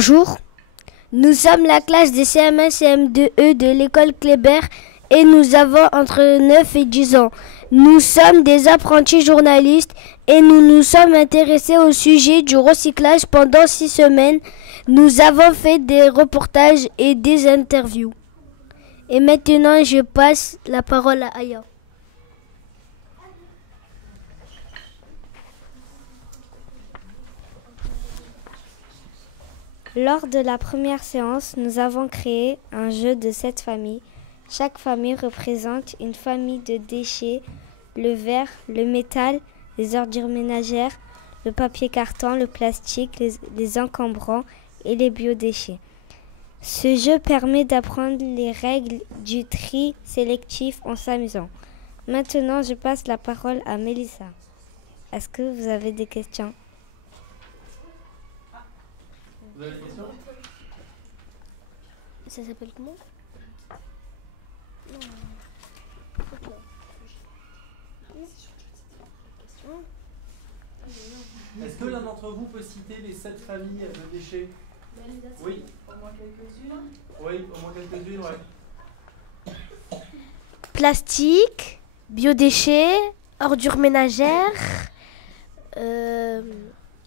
Bonjour, nous sommes la classe des CM1 CM2E de l'école Kléber et nous avons entre 9 et 10 ans. Nous sommes des apprentis journalistes et nous nous sommes intéressés au sujet du recyclage pendant 6 semaines. Nous avons fait des reportages et des interviews. Et maintenant, je passe la parole à Aya. Lors de la première séance, nous avons créé un jeu de 7 familles. Chaque famille représente une famille de déchets, le verre, le métal, les ordures ménagères, le papier carton, le plastique, les encombrants et les biodéchets. Ce jeu permet d'apprendre les règles du tri sélectif en s'amusant. Maintenant, je passe la parole à Mélissa. Est-ce que vous avez des questions ? Vous avez des questions ? Ça s'appelle comment ? Est-ce que l'un d'entre vous peut citer les 7 familles de déchets ? Oui. Au moins quelques-unes. Oui, au moins quelques-unes, ouais. Plastique, biodéchets, ordures ménagères,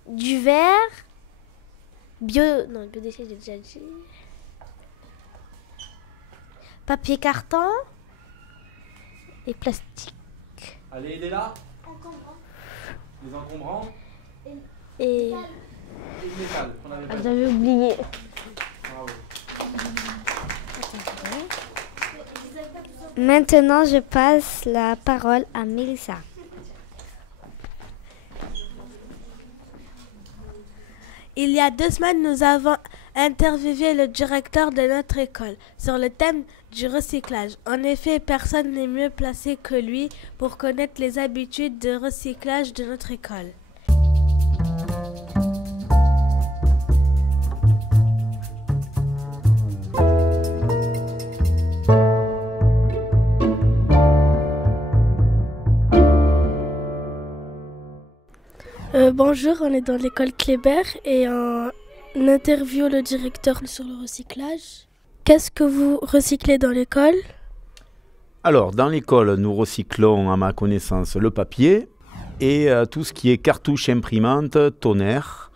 du verre, biodéchets j'ai déjà dit, papier carton et plastique. Allez, aidez-la. Les encombrants Et et le métal. qu'on avait pas dit. j'avais oublié. Bravo. Maintenant, je passe la parole à Mélissa. Il y a 2 semaines, nous avons interviewé le directeur de notre école sur le thème du recyclage. En effet, personne n'est mieux placé que lui pour connaître les habitudes de recyclage de notre école. Bonjour, on est dans l'école Kléber et on interviewe le directeur sur le recyclage. Qu'est-ce que vous recyclez dans l'école ? Alors, dans l'école, nous recyclons, à ma connaissance, le papier et tout ce qui est cartouche, imprimante, tonnerre.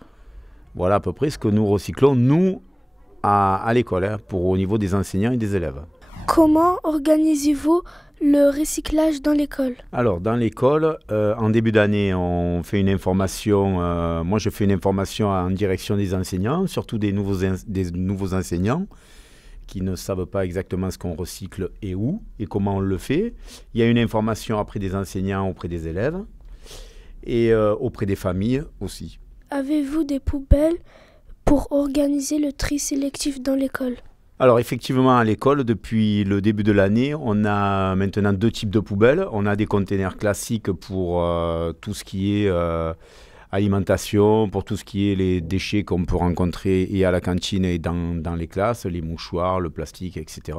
Voilà à peu près ce que nous recyclons, nous, à l'école, au niveau des enseignants et des élèves. Comment organisez-vous le recyclage dans l'école ? Alors, dans l'école, en début d'année, on fait une information. Moi, je fais une information en direction des enseignants, surtout des nouveaux enseignants qui ne savent pas exactement ce qu'on recycle et où et comment on le fait. Il y a une information auprès des enseignants, auprès des élèves et auprès des familles aussi. Avez-vous des poubelles pour organiser le tri sélectif dans l'école ? Alors effectivement, à l'école, depuis le début de l'année, on a maintenant 2 types de poubelles. On a des containers classiques pour tout ce qui est alimentation, pour tout ce qui est les déchets qu'on peut rencontrer et à la cantine et dans les classes, les mouchoirs, le plastique, etc.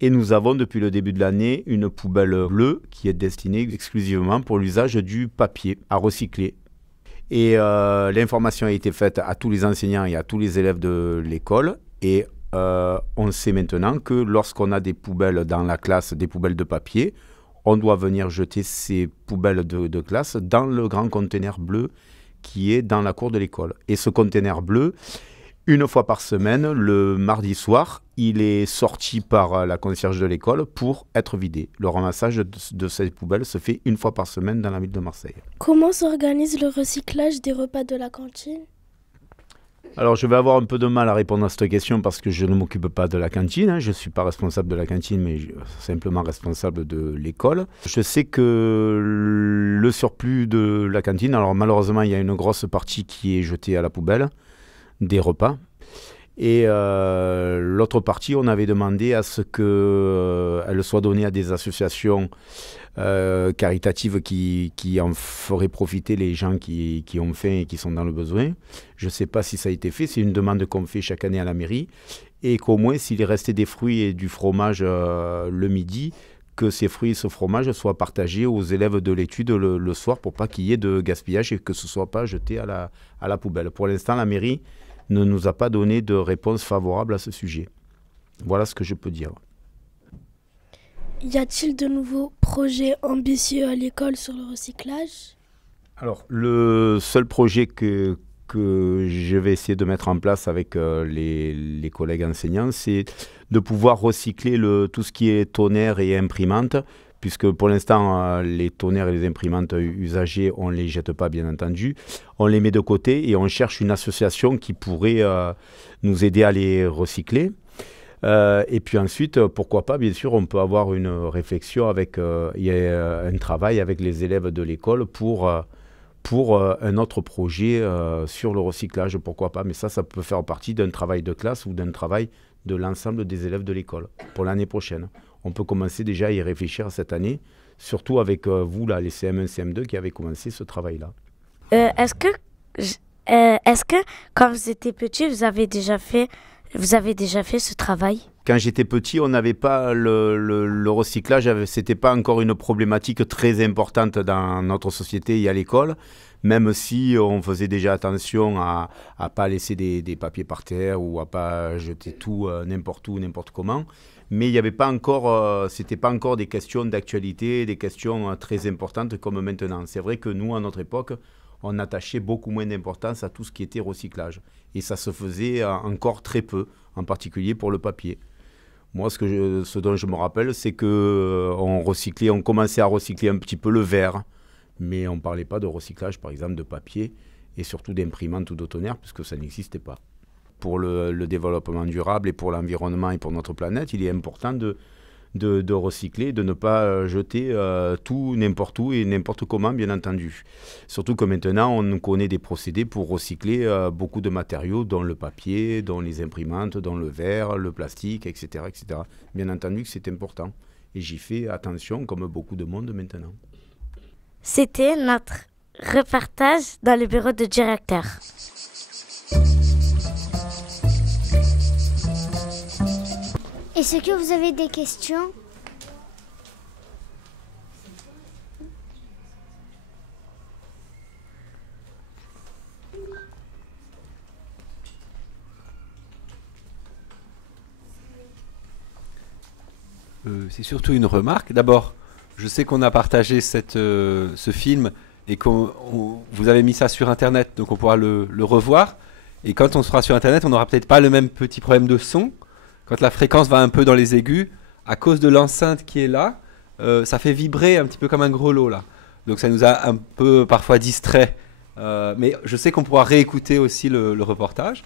Et nous avons depuis le début de l'année une poubelle bleue qui est destinée exclusivement pour l'usage du papier à recycler. Et l'information a été faite à tous les enseignants et à tous les élèves de l'école. Et on sait maintenant que lorsqu'on a des poubelles dans la classe, des poubelles de papier, on doit venir jeter ces poubelles de classe dans le grand conteneur bleu qui est dans la cour de l'école. Et ce conteneur bleu, une fois par semaine, le mardi soir, il est sorti par la concierge de l'école pour être vidé. Le ramassage de ces poubelles se fait une fois par semaine dans la ville de Marseille. Comment s'organise le recyclage des repas de la cantine ? Alors, je vais avoir un peu de mal à répondre à cette question parce que je ne m'occupe pas de la cantine. Je ne suis pas responsable de la cantine, mais simplement responsable de l'école. Je sais que le surplus de la cantine, alors malheureusement, il y a une grosse partie qui est jetée à la poubelle des repas. Et l'autre partie, on avait demandé à ce qu'elle soit donnée à des associations caritatives qui en feraient profiter les gens qui ont faim et qui sont dans le besoin. Je ne sais pas si ça a été fait, c'est une demande qu'on fait chaque année à la mairie, et qu'au moins s'il est resté des fruits et du fromage le midi, que ces fruits et ce fromage soient partagés aux élèves de l'étude le soir pour pas qu'il y ait de gaspillage et que ce ne soit pas jeté à la poubelle. Pour l'instant, la mairie ne nous a pas donné de réponse favorable à ce sujet. Voilà ce que je peux dire. Y a-t-il de nouveaux projets ambitieux à l'école sur le recyclage? Alors, le seul projet que je vais essayer de mettre en place avec les collègues enseignants, c'est de pouvoir recycler tout ce qui est tonnerre et imprimante, puisque pour l'instant, les tonnerres et les imprimantes usagées, on ne les jette pas, bien entendu. On les met de côté et on cherche une association qui pourrait nous aider à les recycler. Et puis ensuite, pourquoi pas, bien sûr, on peut avoir une réflexion avec un travail avec les élèves de l'école pour un autre projet sur le recyclage, pourquoi pas. Mais ça peut faire partie d'un travail de classe ou d'un travail de l'ensemble des élèves de l'école pour l'année prochaine. On peut commencer déjà à y réfléchir cette année, surtout avec vous, là, les CM1, CM2, qui avez commencé ce travail-là. Est-ce que quand vous étiez petit, vous avez déjà fait ce travail? Quand j'étais petit, on n'avait pas le recyclage, c'était pas encore une problématique très importante dans notre société et à l'école, même si on faisait déjà attention à pas laisser des papiers par terre ou à pas jeter tout n'importe où, n'importe comment. Mais il n'y avait pas encore, c'était pas encore des questions d'actualité, des questions très importantes comme maintenant. C'est vrai que nous, à notre époque, on attachait beaucoup moins d'importance à tout ce qui était recyclage. Et ça se faisait encore très peu, en particulier pour le papier. Moi, ce dont je me rappelle, c'est qu'on commençait à recycler un petit peu le verre, mais on ne parlait pas de recyclage, par exemple, de papier, et surtout d'imprimante ou de tonnerre, puisque ça n'existait pas. Pour le développement durable et pour l'environnement et pour notre planète, il est important de recycler, de ne pas jeter tout n'importe où et n'importe comment, bien entendu. Surtout que maintenant, on connaît des procédés pour recycler beaucoup de matériaux, dont le papier, dont les imprimantes, dont le verre, le plastique, etc., etc. Bien entendu que c'est important. Et j'y fais attention, comme beaucoup de monde maintenant. C'était notre reportage dans le bureau de directeur. Est-ce que vous avez des questions? C'est surtout une remarque. D'abord, je sais qu'on a partagé ce film et vous avez mis ça sur Internet, donc on pourra le revoir. Et quand on sera sur Internet, on n'aura peut-être pas le même petit problème de son. Quand la fréquence va un peu dans les aigus, à cause de l'enceinte qui est là, ça fait vibrer un petit peu comme un grelot là. Donc ça nous a un peu parfois distrait. Mais je sais qu'on pourra réécouter aussi le reportage.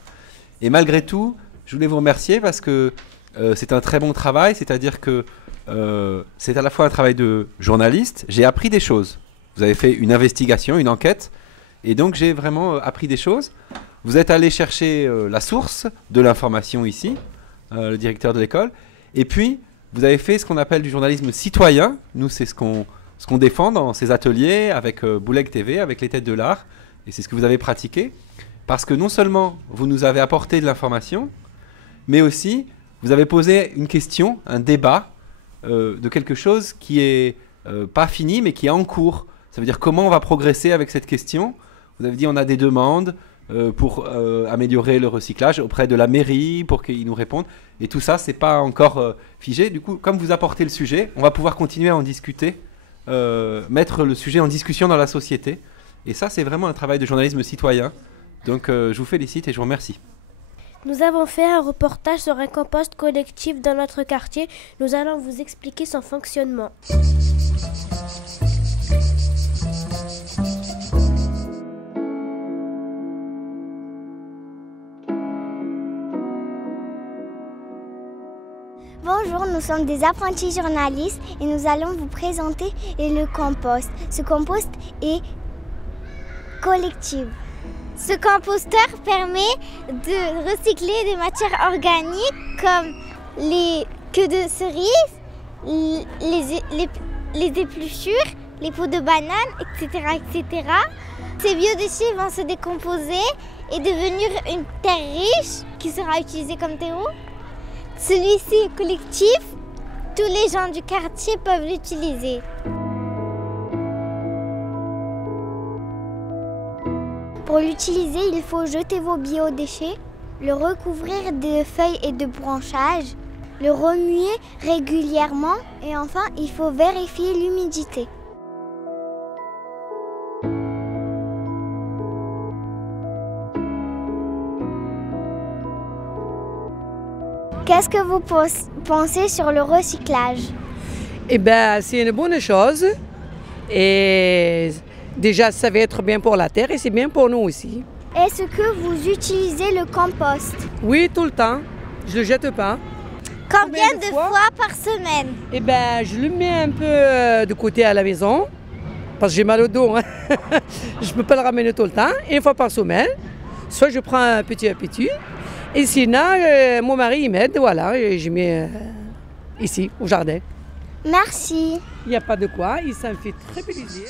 Et malgré tout, je voulais vous remercier parce que c'est un très bon travail. C'est-à-dire que c'est à la fois un travail de journaliste. J'ai appris des choses. Vous avez fait une investigation, une enquête. Et donc j'ai vraiment appris des choses. Vous êtes allé chercher la source de l'information ici. Le directeur de l'école. Et puis, vous avez fait ce qu'on appelle du journalisme citoyen. Nous, c'est ce qu'on défend dans ces ateliers avec Bouleg TV, avec les têtes de l'art. Et c'est ce que vous avez pratiqué. Parce que non seulement vous nous avez apporté de l'information, mais aussi vous avez posé une question, un débat de quelque chose qui est pas fini, mais qui est en cours. Ça veut dire comment on va progresser avec cette question. Vous avez dit on a des demandes pour améliorer le recyclage auprès de la mairie, pour qu'ils nous répondent. Et tout ça, c'est pas encore figé. Du coup, comme vous apportez le sujet, on va pouvoir continuer à en discuter, mettre le sujet en discussion dans la société. Et ça, c'est vraiment un travail de journalisme citoyen. Donc, je vous félicite et je vous remercie. Nous avons fait un reportage sur un compost collectif dans notre quartier. Nous allons vous expliquer son fonctionnement. Bonjour, nous sommes des apprentis journalistes et nous allons vous présenter le compost. Ce compost est collectif. Ce composteur permet de recycler des matières organiques comme les queues de cerises, les épluchures, les peaux de banane, etc., etc. Ces biodéchets vont se décomposer et devenir une terre riche qui sera utilisée comme terreau. Celui-ci est collectif, tous les gens du quartier peuvent l'utiliser. Pour l'utiliser, il faut jeter vos biodéchets le recouvrir de feuilles et de branchages, le remuer régulièrement et enfin il faut vérifier l'humidité. Qu'est-ce que vous pensez sur le recyclage? Eh bien, c'est une bonne chose. Et déjà, ça va être bien pour la terre et c'est bien pour nous aussi. Est-ce que vous utilisez le compost? Oui, tout le temps. Je ne le jette pas. Combien de fois par semaine? Eh bien, je le mets un peu de côté à la maison. Parce que j'ai mal au dos. Hein. Je ne peux pas le ramener tout le temps. Une fois par semaine. Soit je prends un petit à petit. Et sinon, mon mari il m'aide, voilà, et je mets ici, au jardin. Merci. Il n'y a pas de quoi, il s'en fait très plaisir.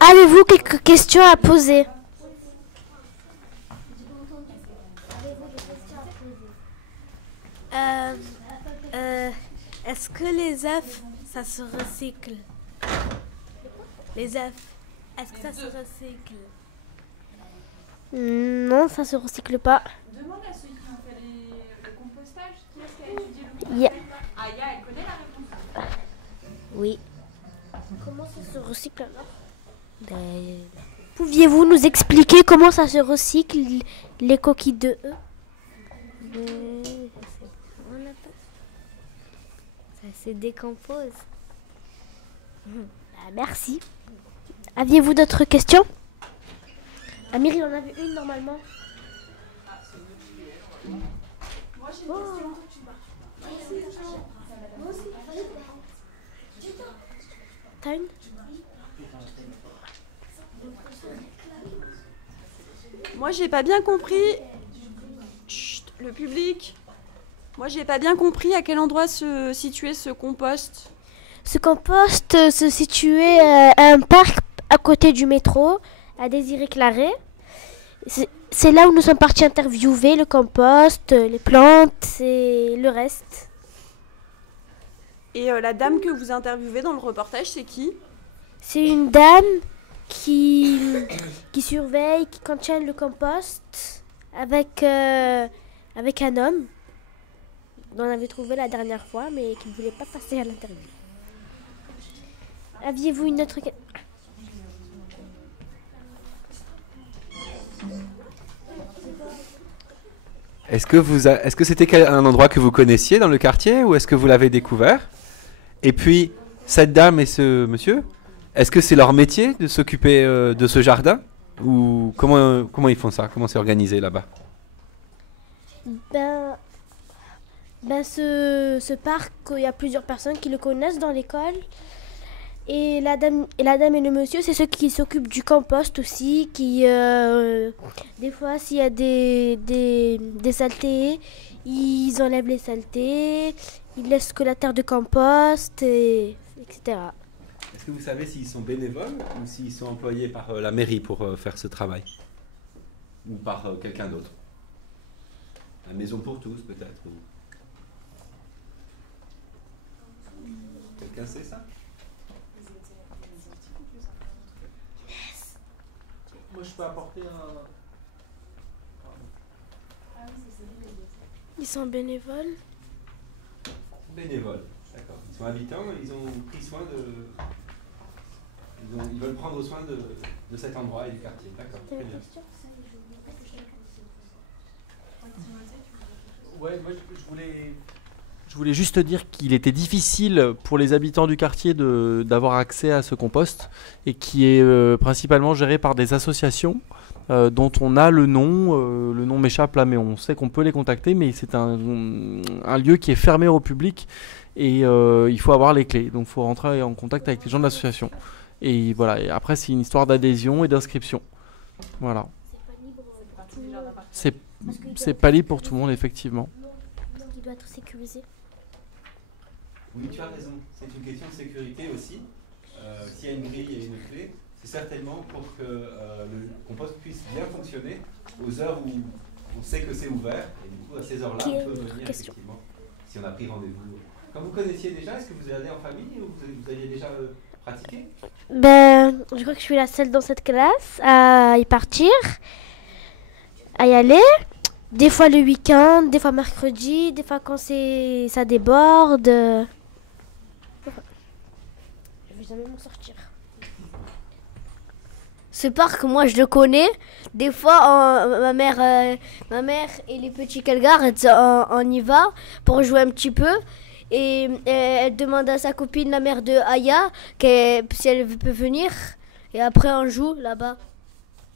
Avez-vous quelques questions à poser? Est-ce que les œufs, ça se recycle? Les œufs, est-ce que ça se recycle? Non, ça se recycle pas. Demande à ceux qui ont fait le compostage, qui est-ce qui a étudié le compostage? Aya, elle connaît la réponse. Oui. Comment ça se recycle alors? Pouviez-vous nous expliquer comment ça se recycle les coquilles de œufs? Ça se décompose. Merci. Aviez-vous d'autres questions? Amir, il en avait une normalement. Moi j'ai une question. T'as une? Moi j'ai pas bien compris. Chut, le public. Moi j'ai pas bien compris à quel endroit se situait ce compost. Ce compost se situait à un parc à côté du métro, à Désiré-Claré. C'est là où nous sommes partis interviewer le compost, les plantes et le reste. Et la dame que vous interviewez dans le reportage, c'est qui? C'est une dame qui surveille, qui contient le compost avec un homme dont on avait trouvé la dernière fois, mais qui ne voulait pas passer à l'interview. Aviez-vous une autre question? Est-ce que c'était un endroit que vous connaissiez dans le quartier ou est-ce que vous l'avez découvert? Et puis, cette dame et ce monsieur, est-ce que c'est leur métier de s'occuper de ce jardin? Ou comment ils font ça? Comment c'est organisé là-bas? Ce parc, il y a plusieurs personnes qui le connaissent dans l'école. Et la dame et le monsieur, c'est ceux qui s'occupent du compost aussi, qui des fois s'il y a des saletés, ils enlèvent les saletés, ils laissent que la terre de compost, etc. Est-ce que vous savez s'ils sont bénévoles ou s'ils sont employés par la mairie pour faire ce travail? Ou par quelqu'un d'autre? La maison pour tous peut-être ou... Quelqu'un sait ça? Moi, je peux apporter un... Ils sont bénévoles? Bénévoles, d'accord. Ils sont habitants, ils ont pris soin de... Ils veulent prendre soin de cet endroit et du quartier, d'accord. Très bien. Ouais, moi je voulais juste dire qu'il était difficile pour les habitants du quartier d'avoir accès à ce compost et qui est principalement géré par des associations dont on a le nom m'échappe là, mais on sait qu'on peut les contacter, mais c'est un lieu qui est fermé au public et il faut avoir les clés, donc il faut rentrer en contact avec les gens de l'association. Et voilà, et après c'est une histoire d'adhésion et d'inscription. Voilà. C'est pas libre pour tout le monde, effectivement. Il doit être sécurisé. Oui, tu as raison. C'est une question de sécurité aussi. S'il y a une grille et une clé, c'est certainement pour que le compost puisse bien fonctionner aux heures où on sait que c'est ouvert. Et du coup, à ces heures-là, on peut venir effectivement, si on a pris rendez-vous. Quand vous connaissiez déjà, est-ce que vous allez en famille ou vous aviez déjà pratiquer? Ben, je crois que je suis la seule dans cette classe à y partir, à y aller. Des fois le week-end, des fois mercredi, des fois quand ça déborde. Je vais jamais m'en sortir. Ce parc, moi, je le connais. Des fois, ma mère et les petits qu'elle garde, on y va pour jouer un petit peu. Et elle demande à sa copine, la mère de Aya, si elle peut venir. Et après, on joue là-bas.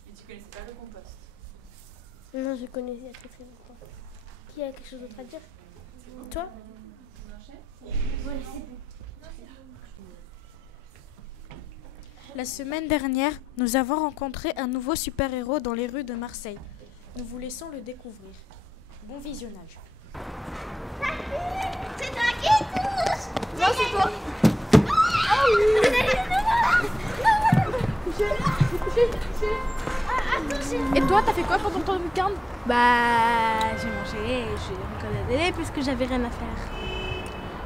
Et tu connaissais pas le compost? Non, je connais il y a très très longtemps. Qui a quelque chose d'autre à dire? Toi? La semaine dernière, nous avons rencontré un nouveau super-héros dans les rues de Marseille. Nous vous laissons le découvrir. Bon visionnage. C'est toi qui touche! Non, c'est toi! Et toi, t'as fait quoi pendant ton week-end? Bah, j'ai mangé, j'ai regardé la télé puisque j'avais rien à faire.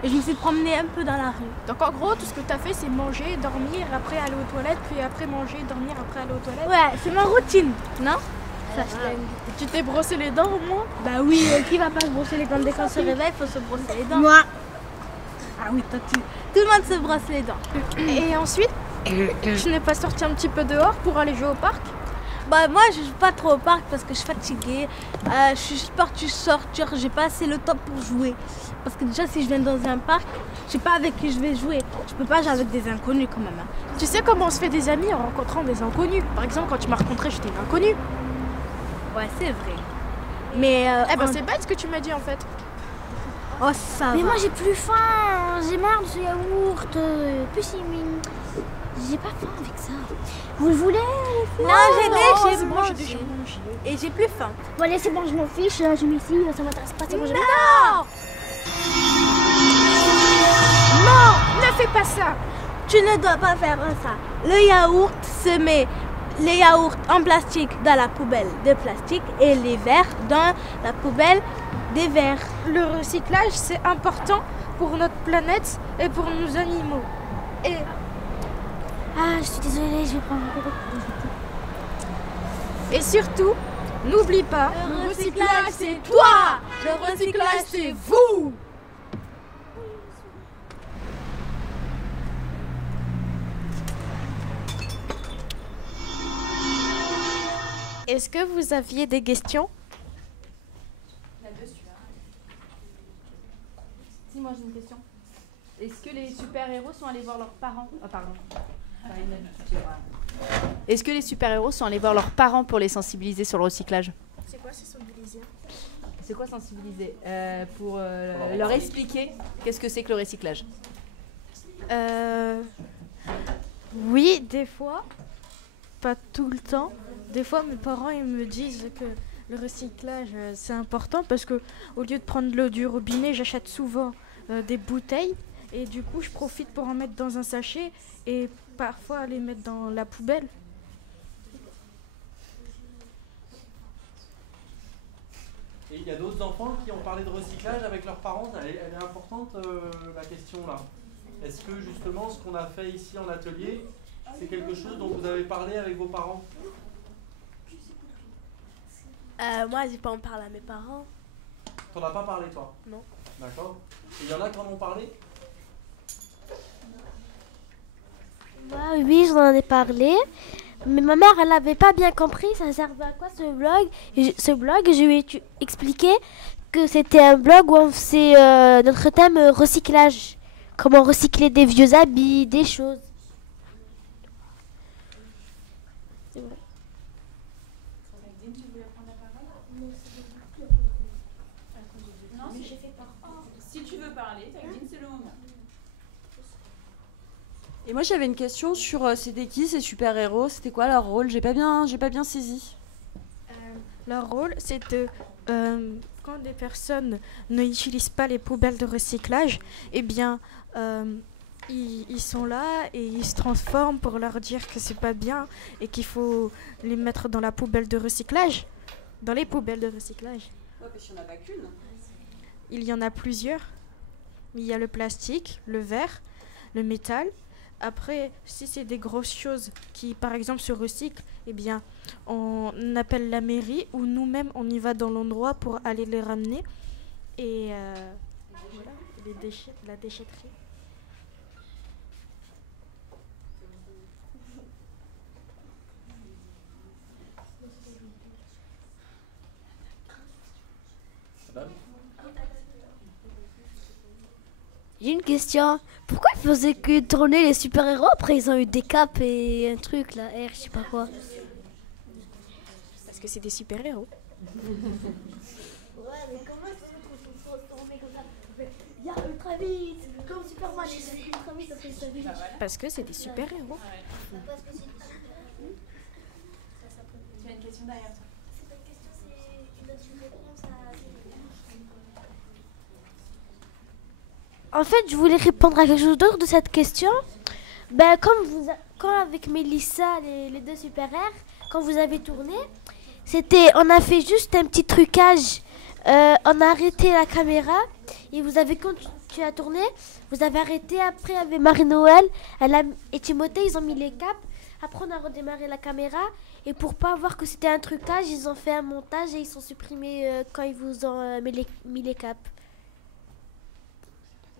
Et je me suis promenée un peu dans la rue. Donc en gros, tout ce que tu as fait, c'est manger, dormir, après aller aux toilettes, puis après manger, dormir, après aller aux toilettes. Ouais, c'est ma routine, non? Ça, Tu t'es brossé les dents au moins? Bah oui, qui va pas se brosser les dents dès qu'on se réveille, faut se brosser les dents. Moi. Ah oui, toi, tout le monde se brosse les dents. Et ensuite, tu n'es pas sorti un petit peu dehors pour aller jouer au parc? Bah moi je joue pas trop au parc parce que je suis fatiguée. Je suis partie sortir, j'ai pas assez le temps pour jouer. Parce que déjà si je viens dans un parc, je sais pas avec qui je vais jouer. Je peux pas jouer avec des inconnus quand même. Tu sais comment on se fait des amis en rencontrant des inconnus? Par exemple, quand tu m'as rencontré, j'étais une inconnue. Ouais, c'est vrai. Mais c'est bête ce que tu m'as dit en fait. Oh ça Mais va. moi j'ai plus faim, j'ai marre de ce yaourt. Plus j'ai pas faim avec ça. Vous le voulez? Non, j'ai déjà mangé. mangé. Et j'ai plus faim. Bon allez c'est bon, je m'en fiche, je mets ici, ça m'intéresse pas, c'est bon, je vais. Non! Non, ne fais pas ça. Tu ne dois pas faire ça. Le yaourt se met les yaourts en plastique dans la poubelle de plastique et les verres dans la poubelle des verres. Le recyclage, c'est important pour notre planète et pour nos animaux. Et Ah, je suis désolée, je vais prendre un peu Et surtout, n'oublie pas, le recyclage c'est toi, le recyclage c'est vous. Est-ce que vous aviez des questions? Là-dessus. Si, moi j'ai une question. Est-ce que les super-héros sont allés voir leurs parents? Ah, pardon. Est-ce que les super-héros sont allés voir leurs parents pour les sensibiliser sur le recyclage? C'est quoi sensibiliser? C'est quoi sensibiliser? Pour leur expliquer qu'est-ce que c'est que le recyclage. Oui, des fois, pas tout le temps. Des fois, mes parents ils me disent que le recyclage c'est important parce que au lieu de prendre l'eau du robinet, j'achète souvent des bouteilles et du coup, je profite pour en mettre dans un sachet et parfois les mettre dans la poubelle. Et il y a d'autres enfants qui ont parlé de recyclage avec leurs parents. Elle est importante la question là. Est-ce que justement ce qu'on a fait ici en atelier, c'est quelque chose dont vous avez parlé avec vos parents? Moi j'ai pas en parlé à mes parents. T'en as pas parlé toi? Non. D'accord. Et il y en a qui en ont parlé? Moi, oui, j'en ai parlé. Mais ma mère, elle n'avait pas bien compris ça servait à quoi ce blog. Je lui ai expliqué que c'était un blog où on faisait notre thème recyclage. Comment recycler des vieux habits, des choses. C'est vrai. Non, si tu veux parler, Tagdine, c'est le moment. Et moi j'avais une question sur c'était qui ces super-héros? C'était quoi leur rôle? J'ai pas bien saisi. Leur rôle, c'est de quand des personnes n'utilisent pas les poubelles de recyclage, eh bien ils sont là et ils se transforment pour leur dire que c'est pas bien et qu'il faut les mettre dans la poubelle de recyclage, dans les poubelles de recyclage. Ouais, parce qu'il n'y en a pas qu'une. Il y en a plusieurs. Il y a le plastique, le verre, le métal, Après, si c'est des grosses choses qui, par exemple, se recyclent, eh bien, on appelle la mairie ou nous-mêmes, on y va dans l'endroit pour aller les ramener. Et voilà, les déchets, la déchetterie. J'ai une question. Pourquoi ils faisaient que tourner les super-héros après ils ont eu des capes et un truc là, R, je sais pas quoi. Parce que c'est des super-héros. Ouais, mais comment est-ce qu'on se transformer comme ça? Il y a ultra vite, comme Superman, il fait ultra vite, ça fait ça vite. Parce que c'est des super-héros. Parce que c'est des super-héros. Tu as une question derrière toi. C'est pas une question, c'est une réponse à... En fait, je voulais répondre à quelque chose d'autre de cette question. Ben, quand avec Mélissa, les deux super-airs, quand vous avez tourné, on a fait juste un petit trucage. On a arrêté la caméra et vous avez continué à tourner. Vous avez arrêté, après il y avait Marie-Noël et Timothée, ils ont mis les capes. Après, on a redémarré la caméra. Et pour pas voir que c'était un trucage, ils ont fait un montage et ils sont supprimés quand ils vous ont mis les capes.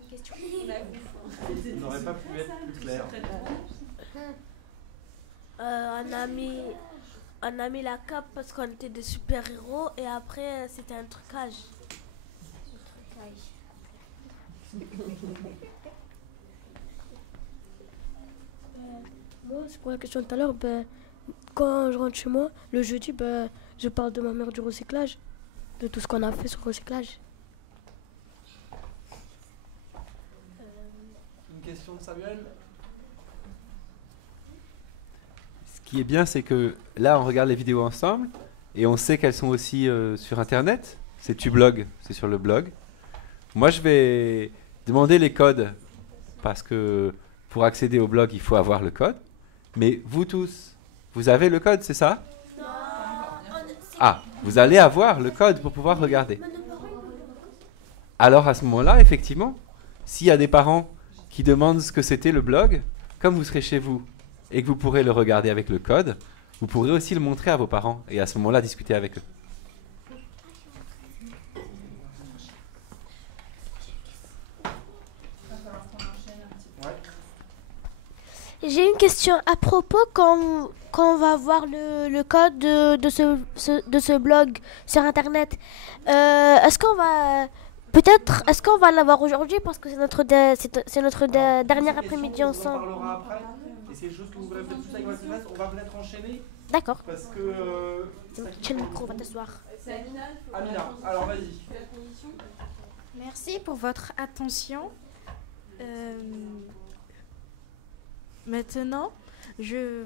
On n'aurait pas pu être plus clair. On a mis la cape parce qu'on était des super-héros et après c'était un trucage. Moi, c'est pour la question de tout à l'heure, quand je rentre chez moi, le jeudi, je parle de ma mère du recyclage, de tout ce qu'on a fait sur le recyclage. Une question de Samuel? Ce qui est bien, c'est que là, on regarde les vidéos ensemble et on sait qu'elles sont aussi sur Internet. C'est Tublog, c'est sur le blog. Moi, je vais demander les codes parce que pour accéder au blog, il faut avoir le code. Mais vous tous, vous avez le code, c'est ça? Non. Ah, vous allez avoir le code pour pouvoir regarder. Alors à ce moment-là, effectivement, s'il y a des parents qui demandent ce que c'était le blog, comme vous serez chez vous et que vous pourrez le regarder avec le code, vous pourrez aussi le montrer à vos parents et à ce moment-là discuter avec eux. J'ai une question à propos quand on va voir le code de ce blog sur internet. Est-ce qu'on va l'avoir aujourd'hui parce que c'est notre dernier après-midi ensemble. On en parlera après. Et c'est des choses que vous voulez peut-être plus avec votre classe. On va peut-être enchaîner. D'accord. Parce que. Tiens le micro, va t'asseoir. C'est Amina. Amina, alors vas-y. Merci pour votre attention. Maintenant, je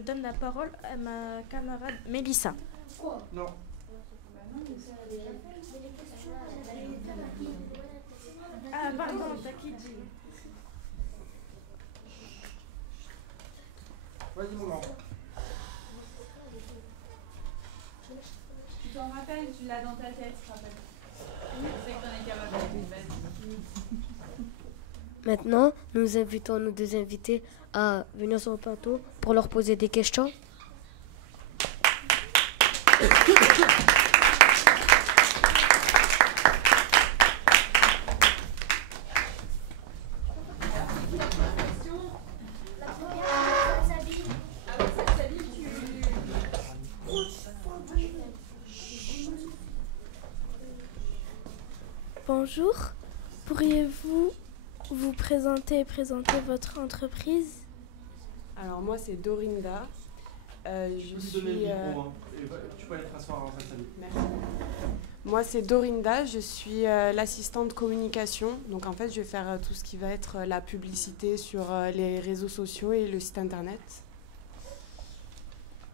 donne la parole à ma camarade Mélissa. Non. Ah, pardon, t'as qui dit? Vas-y, mon grand. Tu t'en rappelles, tu l'as dans ta tête, je rappelle. Je sais que t'en es capable. Vas-y. Maintenant, nous invitons nos deux invités à venir sur le plateau pour leur poser des questions. Bonjour, pourriez-vous vous présenter et présenter votre entreprise? Alors moi c'est Dorinda. Je suis. Tu peux aller t'asseoir en face de lui. Merci. Moi c'est Dorinda, je suis l'assistante communication. Donc en fait je vais faire tout ce qui va être la publicité sur les réseaux sociaux et le site internet.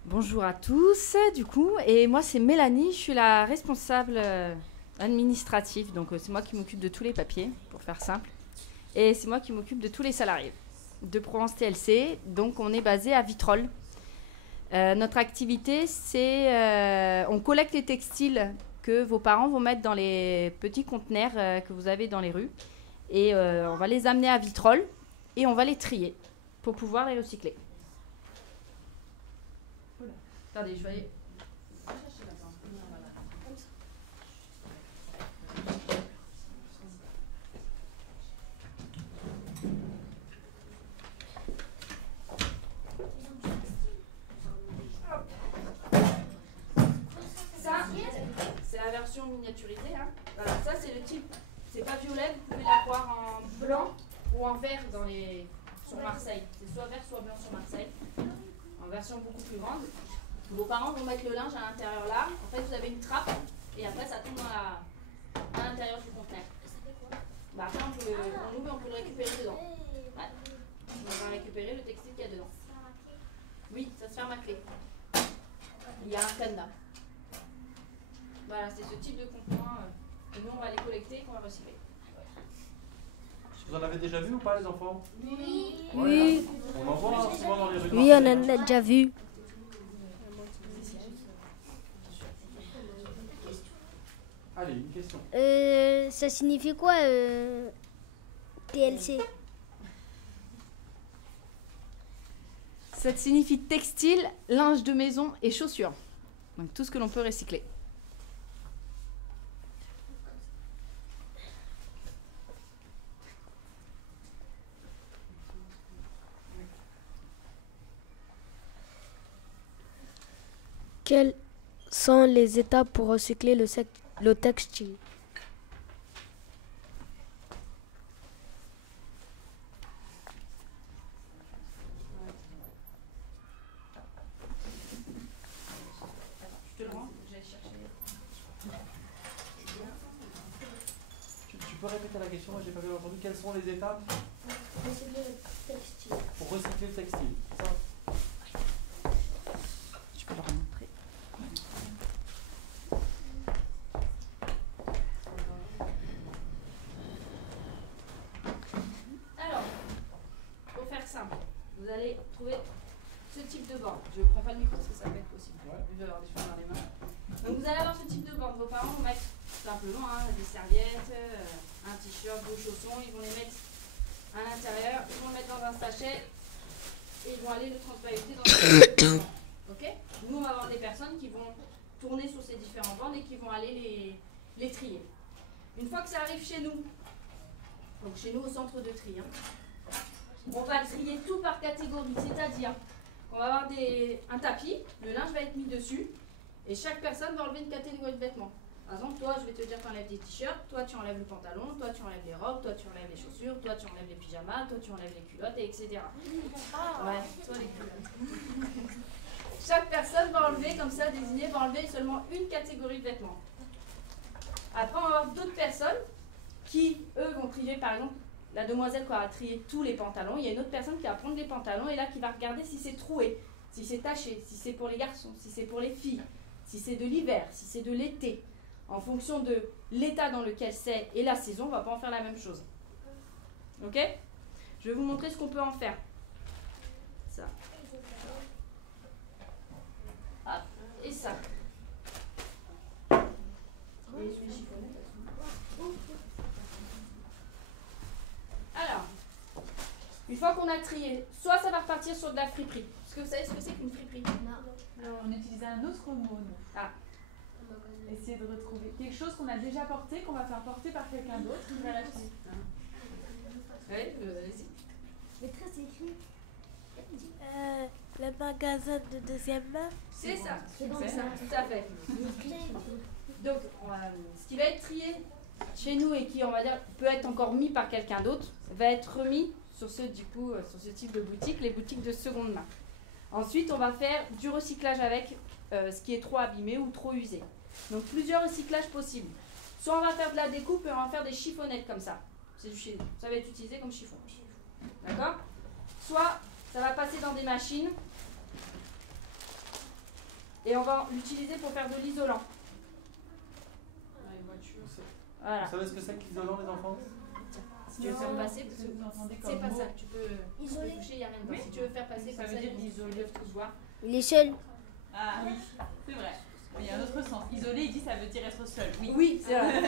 Bonjour à tous, du coup, et moi c'est Mélanie, je suis la responsable administrative, donc c'est moi qui m'occupe de tous les papiers, pour faire simple, et c'est moi qui m'occupe de tous les salariés de Provence TLC, donc on est basé à Vitrolles. Notre activité, c'est on collecte les textiles que vos parents vont mettre dans les petits conteneurs que vous avez dans les rues, et on va les amener à Vitrolles, et on va les trier pour pouvoir les recycler. Attendez, je vais aller... Ça, c'est la version miniaturisée. Hein. Voilà, ça c'est le type, c'est pas violet, vous pouvez l'avoir en blanc ou en vert sur Marseille. C'est soit vert, soit blanc sur Marseille. En version beaucoup plus grande. Vos parents vont mettre le linge à l'intérieur là. En fait, vous avez une trappe et après ça tombe à l'intérieur du conteneur. Bah, après, on ouvre et on peut le récupérer dedans. Ouais. On va récupérer le textile qu'il y a dedans. Oui, ça se ferme à clé. Il y a un cadenas. Voilà, c'est ce type de contenant que nous on va les collecter et qu'on va recycler. Vous en avez déjà vu ou pas, les enfants? Oui. Oui. On en voit souvent dans les rues. Oui, on en a déjà vu. Allez, une question. Ça signifie quoi TLC? Ça signifie textile, linge de maison et chaussures. Donc tout ce que l'on peut recycler. Quelles sont les étapes pour recycler le textile? Je te le rends, j'ai cherché. Tu peux répéter la question? Moi, j'ai pas bien entendu. Quelles sont les étapes Recycler le textile. pour recycler le textile? Ça. Je peux leur montrer. Alors, pour faire simple, vous allez trouver ce type de bande. Je ne prends pas le micro parce que ça peut être possible. Je vais avoir des choses dans les mains. Donc vous allez avoir ce type de bande. Vos parents vont mettre simplement des serviettes, un t-shirt, vos chaussons. Ils vont les mettre à l'intérieur, ils vont le mettre dans un sachet et ils vont aller le transparenter dans un ok. Nous, on va avoir des personnes qui vont tourner sur ces différentes bandes et qui vont aller les trier. Une fois que ça arrive chez nous, donc chez nous au centre de tri, hein, on va trier tout par catégorie, c'est-à-dire qu'on va avoir un tapis, le linge va être mis dessus et chaque personne va enlever une catégorie de vêtements. Par exemple, toi, je vais te dire tu enlèves des t-shirts, toi tu enlèves le pantalon, toi tu enlèves les robes, toi tu enlèves les chaussures, toi tu enlèves les pyjamas, toi tu enlèves les culottes, et etc. Ouais, toi les culottes. Chaque personne va enlever, comme ça, désigner, va enlever seulement une catégorie de vêtements. Après, on va avoir d'autres personnes qui, eux, vont trier, par exemple, la demoiselle qui aura trié tous les pantalons. Il y a une autre personne qui va prendre les pantalons et là qui va regarder si c'est troué, si c'est taché, si c'est pour les garçons, si c'est pour les filles, si c'est de l'hiver, si c'est de l'été. En fonction de l'état dans lequel c'est et la saison, on ne va pas en faire la même chose. Ok? Je vais vous montrer ce qu'on peut en faire. Ça. Hop, et ça. Alors, une fois qu'on a trié, soit ça va repartir sur de la friperie. Est-ce que vous savez ce que c'est qu'une friperie? Non. On utilisait un autre mot, nous. Ah. Essayer de retrouver quelque chose qu'on a déjà porté, qu'on va faire porter par quelqu'un d'autre qui va l'acheter. Oui, allez-y. Mais très écrit. Le magasin de deuxième main. C'est ça, c'est ça, tout à fait. Donc, ce qui va être trié chez nous et qui, on va dire, peut être encore mis par quelqu'un d'autre, va être remis sur ce type de boutique, les boutiques de seconde main. Ensuite, on va faire du recyclage avec ce qui est trop abîmé ou trop usé. Donc, plusieurs recyclages possibles. Soit on va faire de la découpe et on va faire des chiffonnettes comme ça. C'est du chiffon. Ça va être utilisé comme chiffon. D'accord? Soit ça va passer dans des machines et on va l'utiliser pour faire de l'isolant. Voilà. Vous savez ce que c'est que l'isolant, les enfants? Si tu veux faire passer, c'est pas ça. Tu peux toucher, il n'y a rien dedans. Si tu veux faire passer, ça veut dire d'isoler, tous voir. Il est seul. Ah oui, c'est vrai. Il y a un autre sens. Isoler, il dit ça veut dire être seul. Oui, oui, c'est vrai.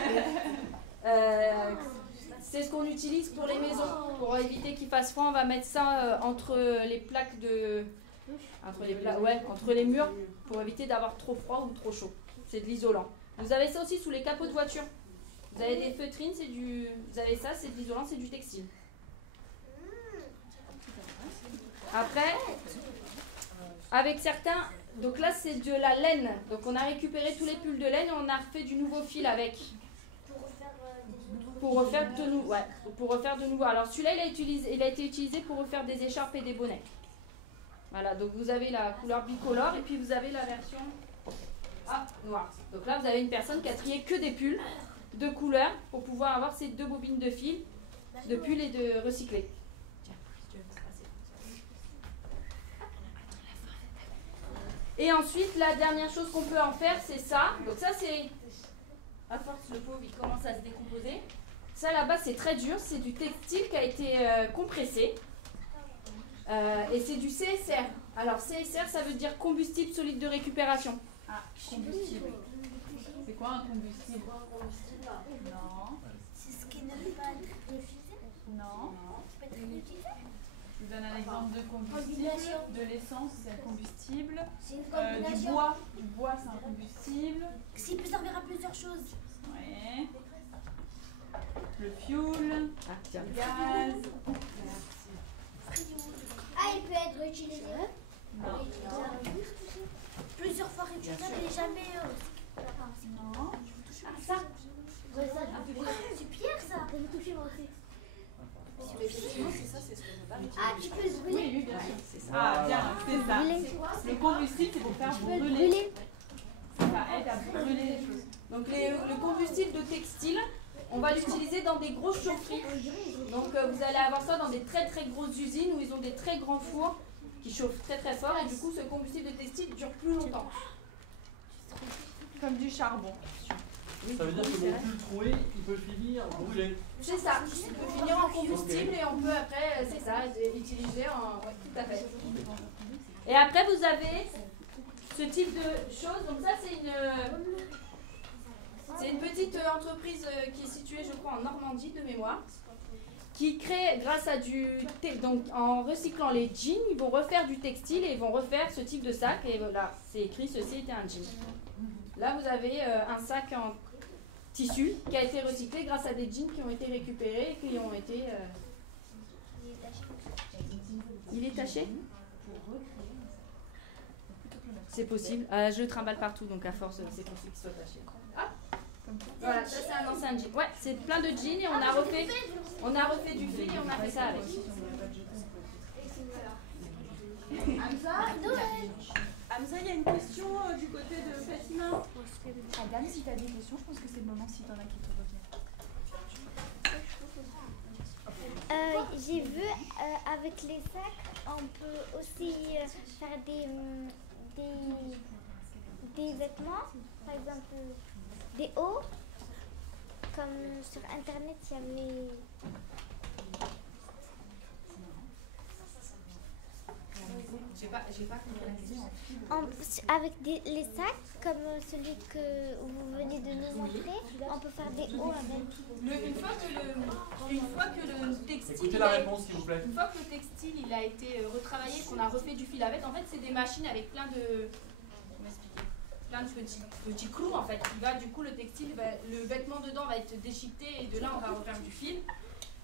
C'est ce qu'on utilise pour les maisons. Pour éviter qu'il fasse froid, on va mettre ça entre les plaques de... entre les murs, pour éviter d'avoir trop froid ou trop chaud. C'est de l'isolant. Vous avez ça aussi sous les capots de voiture. Vous avez des feutrines, c'est du... Vous avez ça, c'est de l'isolant, c'est du textile. Après, avec certains... Donc là, c'est de la laine. Donc on a récupéré tous les pulls de laine et on a refait du nouveau fil avec. Pour refaire de nouveau. Ouais, pour refaire de nouveau. Alors celui-là, il a été utilisé pour refaire des écharpes et des bonnets. Voilà, donc vous avez la couleur bicolore et puis vous avez la version noire. Donc là, vous avez une personne qui a trié que des pulls de couleur pour pouvoir avoir ces 2 bobines de fil, de pulls et de recyclés. Et ensuite, la dernière chose qu'on peut en faire, c'est ça. Donc ça, c'est... À force, le pauvre, il commence à se décomposer. Ça, là-bas, c'est très dur. C'est du textile qui a été compressé. Et c'est du CSR. Alors, CSR, ça veut dire combustible solide de récupération. Ah, combustible. C'est quoi un combustible? Non. C'est ce qui ne peut pas être réutilisé? Non. Ça peut être réutilisé? Je vous donne un exemple de combustible. De l'essence, c'est un combustible. C'est une combinaison. Du bois, c'est un combustible. S'il peut servir à plusieurs choses. Ouais. Le fuel. Le gaz. Ah, il peut être réutilisé. Non. Plusieurs fois réutilisable et jamais. Non. Ah, ça. C'est Pierre, ça. Je vais toucher moi aussi. C'est ça, c'est ce que je veux. Ah, tu peux le brûler. Oui, bien sûr, c'est ça. Ah, bien, c'est ça. Le combustible, c'est pour faire brûler. Ça aide à brûler les choses. Donc le combustible de textile, on va l'utiliser dans des grosses chaufferies. Donc vous allez avoir ça dans des très très grosses usines où ils ont des très grands fours qui chauffent très très fort et du coup ce combustible de textile dure plus longtemps. Comme du charbon. Ça veut dire que mon pull troué, il peut finir brûlé. C'est ça, il peut finir en combustible et on peut après, c'est ça, utiliser en... Ouais, tout à fait. Et après vous avez ce type de choses, donc ça c'est une petite entreprise qui est située je crois en Normandie de mémoire, qui crée grâce à donc en recyclant les jeans, ils vont refaire du textile et ils vont refaire ce type de sac et voilà, c'est écrit ceci était un jean. Là vous avez un sac en tissu qui a été recyclé grâce à des jeans qui ont été récupérés et qui ont été... Il est taché? C'est possible. Je le trimballe partout, donc à force, c'est possible qu'il soit taché. Hop. Voilà, ça c'est un ancien jean. Ouais, c'est plein de jeans et on a refait du fil et on a fait ça avec. Hamza, il y a une question du côté de Fatima. Adam, si tu as des questions, je pense que c'est le moment si tu en as qui te reviennent. J'ai vu avec les sacs, on peut aussi faire des vêtements, par exemple des hauts, comme sur internet il y avait... J'ai pas compris la question. Avec les sacs, comme celui que vous venez de nous montrer, on peut faire des hauts avec. Une fois que le textile... Écoutez la réponse, s'il vous plaît. Une fois que le textile il a été retravaillé, qu'on a refait du fil avec, en fait c'est des machines avec plein de... Plein de petits clous en fait. Qui va, du coup le textile, le vêtement dedans va être déchiqueté et de là on va refaire du fil.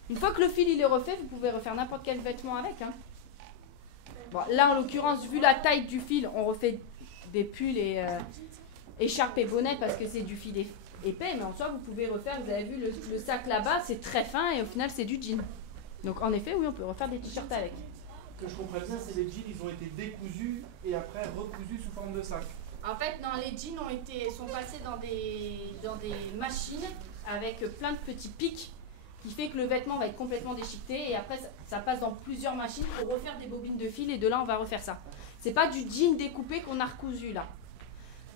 Une fois que le fil il est refait, vous pouvez refaire n'importe quel vêtement avec. Hein. Bon, là en l'occurrence, vu la taille du fil, on refait des pulls et écharpes et bonnets parce que c'est du fil épais, mais en soi vous pouvez refaire, vous avez vu le sac là-bas, c'est très fin et au final c'est du jean. Donc en effet, oui, on peut refaire des t-shirts avec. Que je comprenne bien, c'est les jeans, ils ont été décousus et après recousus sous forme de sac. En fait, non, les jeans sont passés dans des machines avec plein de petits pics qui fait que le vêtement va être complètement déchiqueté et après ça passe dans plusieurs machines pour refaire des bobines de fil et de là on va refaire ça. C'est pas du jean découpé qu'on a recousu là.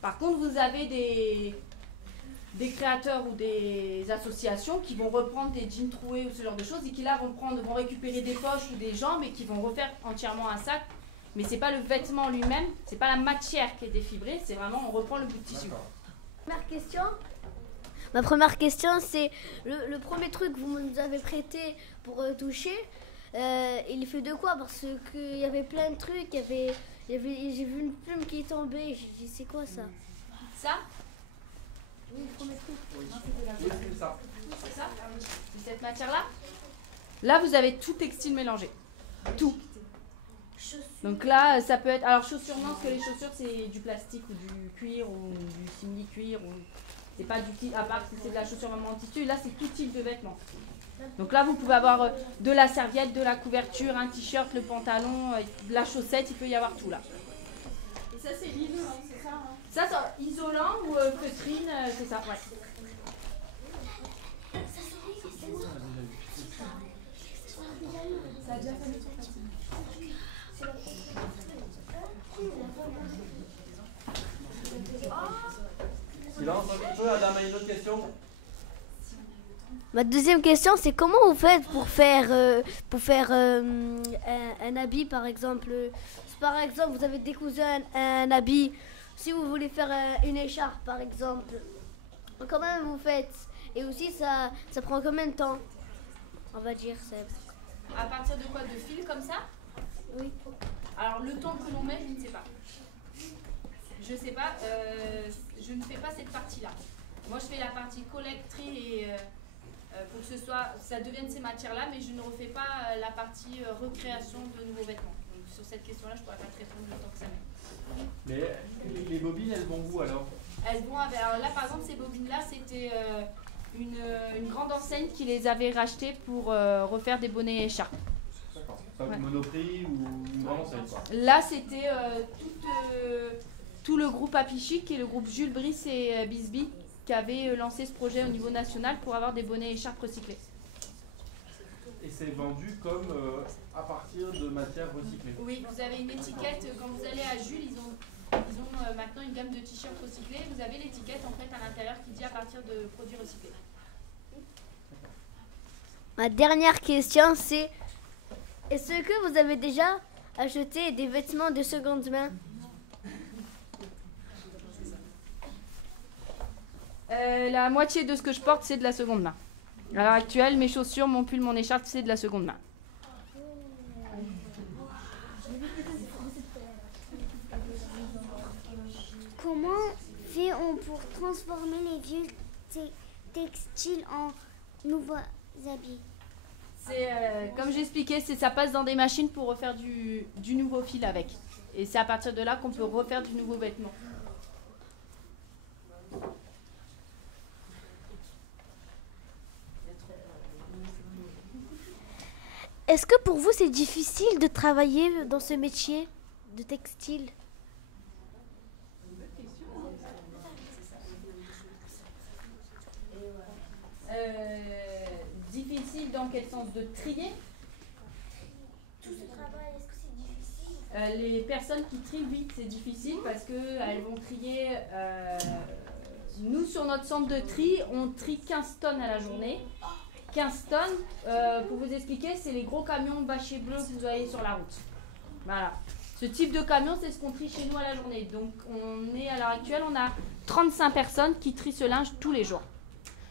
Par contre, vous avez des créateurs ou des associations qui vont reprendre des jeans troués ou ce genre de choses et qui là vont récupérer des poches ou des jambes et qui vont refaire entièrement un sac. Mais c'est pas le vêtement lui-même, c'est pas la matière qui est défibrée, c'est vraiment on reprend le bout de tissu. Première question. Ma première question, c'est le premier truc que vous nous avez prêté pour toucher, il est fait de quoi? Parce qu'il y avait plein de trucs, j'ai vu une plume qui est tombée, j'ai dit c'est quoi ça? Ça? Oui, le premier truc. C'est ça. C'est ça? C'est cette matière-là? Là, vous avez tout textile mélangé. Tout. Donc là, ça peut être... Alors, chaussures, non, parce que les chaussures, c'est du plastique ou du cuir ou du simili-cuir. Ou... C'est pas du type... À part si c'est de la chaussure vraiment en tissu. Là, c'est tout type de vêtements. Donc là, vous pouvez avoir de la serviette, de la couverture, un t-shirt, le pantalon, de la chaussette. Il peut y avoir tout, là. Et ça, c'est l'isolant, c'est ça, hein? Ça, c'est isolant ou feutrine, c'est ça, ouais. Ça a déjà fait Silence un petit peu, Adam a une autre question. Ma deuxième question, c'est comment vous faites pour faire un habit, par exemple. Si par exemple, vous avez décousu un habit, si vous voulez faire une écharpe, par exemple, comment vous faites? Et aussi, ça prend combien de temps, on va dire? À partir de quoi? De fil comme ça? Oui. Alors, le temps que l'on met, je ne sais pas. Je ne sais pas, je ne fais pas cette partie-là. Moi, je fais la partie collecterie et pour que ça devienne ces matières-là, mais je ne refais pas la partie recréation de nouveaux vêtements. Donc, sur cette question-là, je ne pourrais pas te répondre le temps que ça met. Mais les bobines, elles vont où alors? Elles vont avec... Alors là, par exemple, ces bobines-là, c'était une grande enseigne qui les avait rachetées pour refaire des bonnets et écharpes. D'accord. Pas de Monoprix ou une grande enseigne, quoi. Là, c'était tout le groupe Happy Chic et le groupe Jules Brice et Bisbee qui avaient lancé ce projet au niveau national pour avoir des bonnets et écharpes recyclés. Et c'est vendu comme à partir de matières recyclées? Oui, vous avez une étiquette. Quand vous allez à Jules, ils ont maintenant une gamme de t-shirts recyclés. Vous avez l'étiquette en fait à l'intérieur qui dit à partir de produits recyclés. Ma dernière question, c'est est-ce que vous avez déjà acheté des vêtements de seconde main? La moitié de ce que je porte, c'est de la seconde main. À l'heure actuelle, mes chaussures, mon pull, mon écharpe, c'est de la seconde main. Comment fait-on pour transformer les vieux textiles en nouveaux habits? C'est comme j'expliquais, ça passe dans des machines pour refaire du nouveau fil avec. Et c'est à partir de là qu'on peut refaire du nouveau vêtement. Est-ce que pour vous c'est difficile de travailler dans ce métier de textile? Difficile dans quel sens? De trier? Tout ce travail, est-ce que c'est difficile? Les personnes qui trient, oui, c'est difficile parce qu'elles vont trier. Nous, sur notre centre de tri, on trie 15 tonnes à la journée. 15 tonnes, pour vous expliquer, c'est les gros camions bâchés bleus que vous voyez sur la route. Voilà. Ce type de camion, c'est ce qu'on trie chez nous à la journée. Donc, à l'heure actuelle, on a 35 personnes qui trient ce linge tous les jours.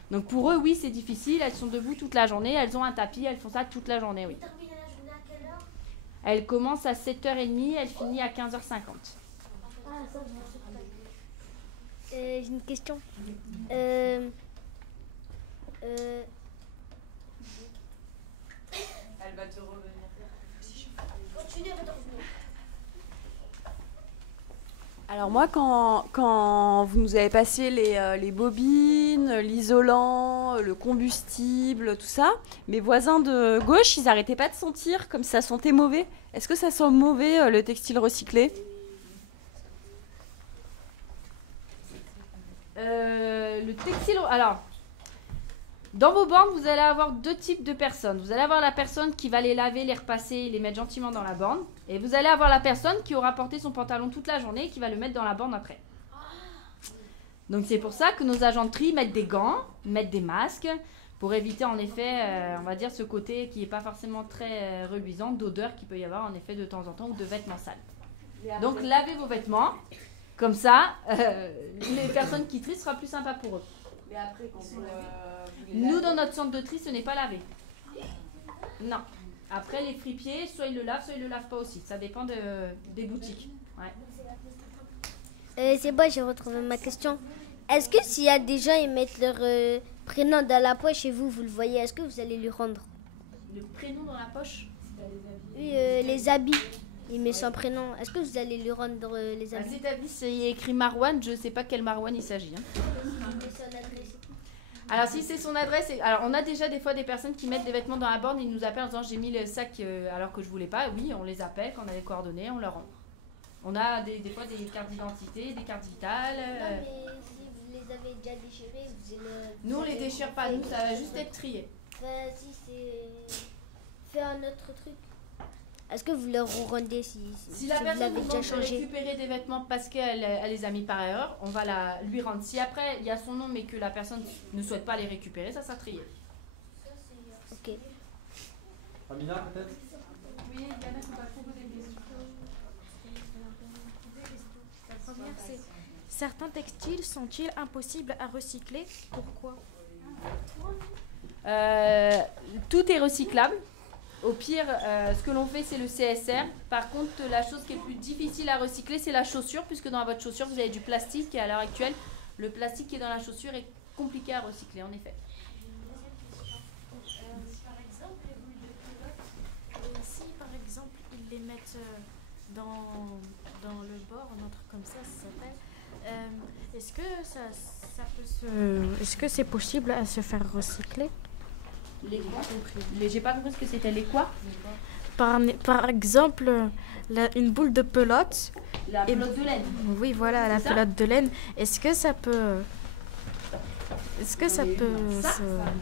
Donc, pour eux, oui, c'est difficile. Elles sont debout toute la journée. Elles ont un tapis. Elles font ça toute la journée, oui. Terminer la journée à quelle heure? Elle commence à 7h30. Elle finit à 15h50. Ah, ça, J'ai une question. Elle va te revenir. Continuez votre journée. Alors moi, quand vous nous avez passé les bobines, l'isolant, le combustible, tout ça, mes voisins de gauche, ils n'arrêtaient pas de sentir comme si ça sentait mauvais. Est-ce que ça sent mauvais, le textile recyclé? Le textile... Alors, dans vos bornes, vous allez avoir deux types de personnes. Vous allez avoir la personne qui va les laver, les repasser, les mettre gentiment dans la borne. Et vous allez avoir la personne qui aura porté son pantalon toute la journée et qui va le mettre dans la borne après. Donc c'est pour ça que nos agents de tri mettent des gants, mettent des masques, pour éviter en effet, on va dire, ce côté qui n'est pas forcément très reluisant, d'odeur qu'il peut y avoir en effet de temps en temps ou de vêtements sales. Donc lavez vos vêtements, comme ça, les personnes qui trient, ce sera plus sympa pour eux. Mais après, nous, dans notre centre de tri, ce n'est pas lavé. Non. Après, les fripiers, soit ils le lavent, soit ils le lavent pas aussi. Ça dépend des boutiques. Ouais. C'est bon, j'ai retrouvé ma question. Est-ce que s'il y a des gens, ils mettent leur prénom dans la poche et vous le voyez, est-ce que vous allez lui rendre? Le prénom dans la poche? Oui, les habits. Il met son prénom. Est-ce que vous allez lui rendre les habits? Les habits, c'est écrit Marouane. Je ne sais pas quel Marouane il s'agit. Alors, si c'est son adresse... Alors, on a déjà des fois des personnes qui mettent des vêtements dans la borne. Ils nous appellent en disant j'ai mis le sac alors que je voulais pas. Oui, on les appelle. Quand on a les coordonnées, on leur rend. On a des fois des cartes d'identité, des cartes vitales. Non, mais si vous les avez déjà déchirées, nous, on les déchire pas. Nous, ça va juste être trié. Si c'est... Fait un autre truc. Est-ce que vous leur rendez si la vous personne l'avez nous déjà demande de changé? récupérer des vêtements parce qu'elle les a mis par erreur, on va lui rendre. Si après, il y a son nom mais que la personne ne souhaite pas les récupérer, ça sera trié. Ok. Amina, peut-être? Oui, Yana, on va proposer des questions. La première, c'est certains textiles sont-ils impossibles à recycler? Pourquoi? Tout est recyclable. Au pire, ce que l'on fait, c'est le CSR. Par contre, la chose qui est plus difficile à recycler, c'est la chaussure, puisque dans votre chaussure, vous avez du plastique. Et à l'heure actuelle, le plastique qui est dans la chaussure est compliqué à recycler, en effet. Si, par exemple, ils les mettent dans le bord, un truc comme ça s'appelle, est-ce que ça peut se... Est-ce que c'est possible à se faire recycler? J'ai pas compris ce que c'était. Les quoi? Par exemple, une boule de pelote. La pelote de laine. Oui, voilà, la pelote de laine. Est-ce que ça peut... Est-ce que ça peut...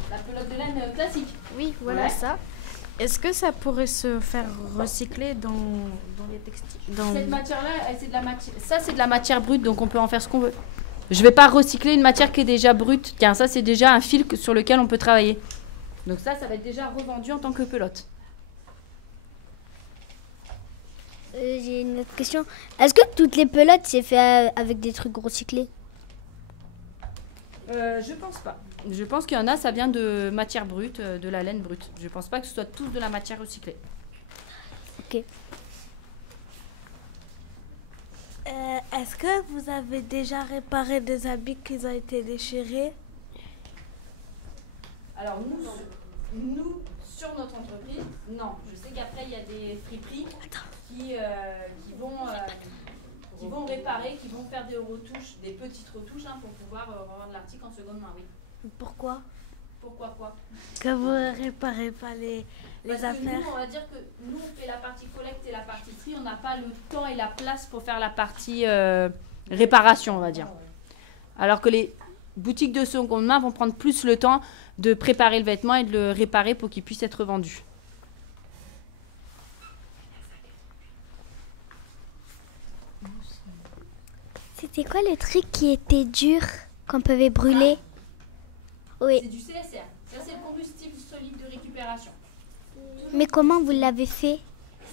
La pelote de laine classique. Oui, voilà, ouais. ça. Est-ce que ça pourrait se faire recycler dans les textiles? Cette matière-là, ça c'est de la matière brute, donc on peut en faire ce qu'on veut. Je vais pas recycler une matière qui est déjà brute. Tiens, ça c'est déjà un fil sur lequel on peut travailler. Donc ça va être déjà revendu en tant que pelote. J'ai une autre question. Est-ce que toutes les pelotes, c'est fait avec des trucs recyclés? Je pense pas. Je pense qu'il y en a, ça vient de matière brute, de la laine brute. Je pense pas que ce soit tous de la matière recyclée. Ok. Est-ce que vous avez déjà réparé des habits qui ont été déchirés? Alors nous, sur notre entreprise, non. Je sais qu'après, il y a des friperies qui vont réparer, qui vont faire des retouches, des petites retouches pour pouvoir revendre l'article en seconde main, oui. Pourquoi? Pourquoi quoi? Que vous ne réparez pas les Parce affaires? que nous, on va dire que nous, on fait la partie collecte et la partie tri. On n'a pas le temps et la place pour faire la partie réparation, on va dire. Alors que les boutiques de seconde main vont prendre plus le temps de préparer le vêtement et de le réparer pour qu'il puisse être vendu. C'était quoi le truc qui était dur, qu'on pouvait brûler? Oui. C'est du CSR. Ça, c'est le combustible solide de récupération. Mais comment vous l'avez fait?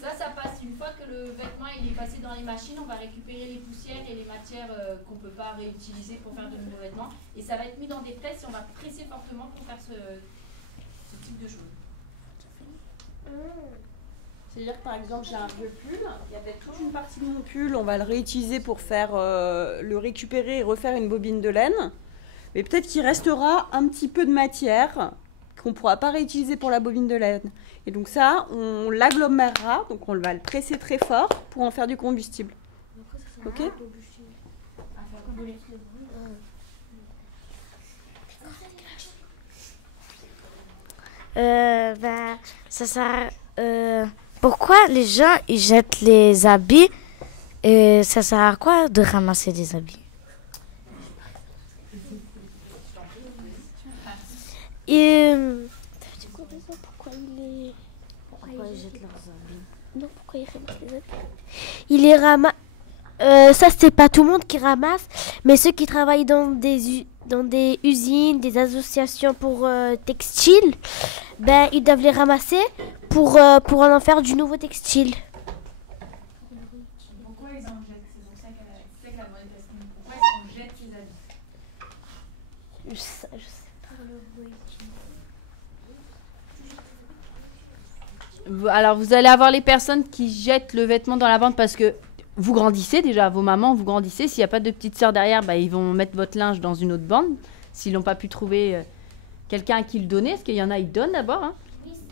Ça passe. Une fois que le vêtement il est passé dans les machines, on va récupérer les poussières et les matières qu'on ne peut pas réutiliser pour faire de nouveaux vêtements. Et ça va être mis dans des presses et on va presser fortement pour faire ce type de choses. C'est-à-dire que par exemple, j'ai un vieux pull, il y avait toute une partie de mon pull, on va le réutiliser pour faire le récupérer et refaire une bobine de laine. Mais peut-être qu'il restera un petit peu de matière qu'on ne pourra pas réutiliser pour la bobine de laine. Et donc ça, on l'agglomérera, donc on va le presser très fort pour en faire du combustible. Ok ? Ça sert. Pourquoi les gens ils jettent les habits et ça sert à quoi de ramasser des habits? Pourquoi ils jettent leurs habits? Non, pourquoi ils ramassent les habits? Il les ramasse. Ça, c'est pas tout le monde qui ramasse, mais ceux qui travaillent dans des usines, des associations pour textiles, ben, ils doivent les ramasser pour en faire du nouveau textile. Pourquoi ils en jettent? C'est pour ça que la bonne question. Pourquoi ils en jettent les habits? Alors, vous allez avoir les personnes qui jettent le vêtement dans la bande parce que vous grandissez déjà, vos mamans, vous grandissez. S'il n'y a pas de petite sœur derrière, bah, ils vont mettre votre linge dans une autre bande. S'ils n'ont pas pu trouver quelqu'un à qui le donner, parce qu'il y en a, ils donnent d'abord. Hein.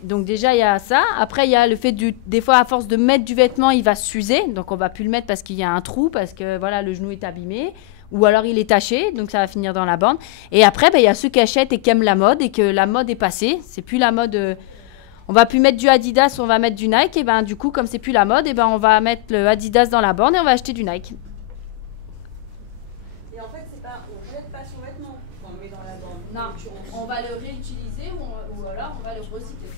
Donc déjà, il y a ça. Après, il y a le fait des fois, à force de mettre du vêtement, il va s'user. Donc on va plus le mettre parce qu'il y a un trou, parce que voilà, le genou est abîmé. Ou alors il est taché, donc ça va finir dans la bande. Et après, il y a ceux qui achètent et qui aiment la mode et que la mode est passée. C'est plus la mode... on va plus mettre du Adidas, on va mettre du Nike. Et ben du coup, comme c'est plus la mode, et ben on va mettre le Adidas dans la bande et on va acheter du Nike. Et en fait, c'est pas, on jette pas son vêtement, on le met dans la bande. Non, on va le réutiliser ou alors on va le recycler.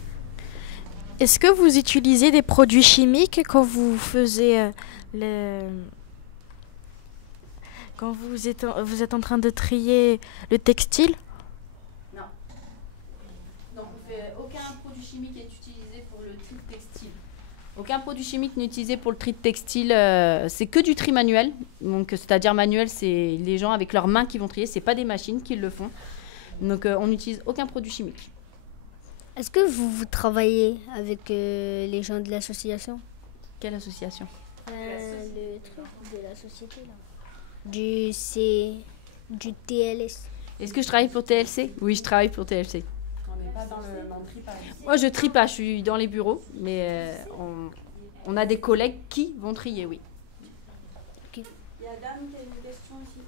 Est-ce que vous utilisez des produits chimiques quand vous faisiez quand vous êtes en train de trier le textile? Non. Non, aucun produit chimique est utilisé pour le tri de textile. Aucun produit chimique n'est utilisé pour le tri de textile. C'est que du tri manuel. Donc, c'est-à-dire manuel, c'est les gens avec leurs mains qui vont trier. C'est pas des machines qui le font. Donc, on n'utilise aucun produit chimique. Est-ce que vous travaillez avec les gens de l'association? Quelle association? Le truc de la société, là. Du TLS. Est-ce que je travaille pour TLC? Oui, je travaille pour TLC. On n'est pas dans le tri par exemple. Moi, je trie pas, je suis dans les bureaux, mais on a des collègues qui vont trier, oui. Il y a Dame qui a une question ici.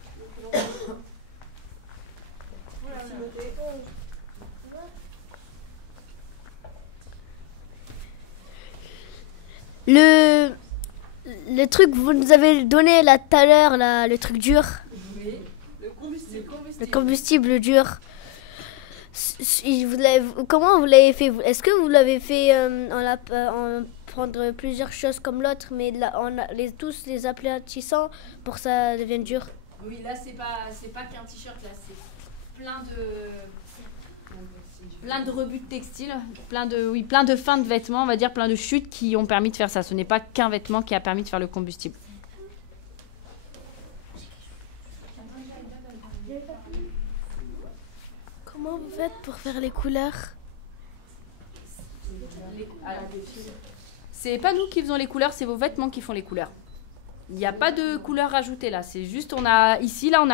Le truc que vous nous avez donné là tout à l'heure, là, le truc dur. Oui, le combustible. Le combustible dur. Comment vous l'avez fait? Est-ce que vous l'avez fait en prendre plusieurs choses comme l'autre, mais tous les aplatissant pour que ça devienne dur? Oui, là, c'est pas qu'un t-shirt, là, c'est plein de rebuts de textile, plein de fins de vêtements, on va dire, plein de chutes qui ont permis de faire ça. Ce n'est pas qu'un vêtement qui a permis de faire le combustible. Comment vous faites pour faire les couleurs? C'est pas nous qui faisons les couleurs, c'est vos vêtements qui font les couleurs. Il n'y a pas de couleurs rajoutées là, c'est juste on a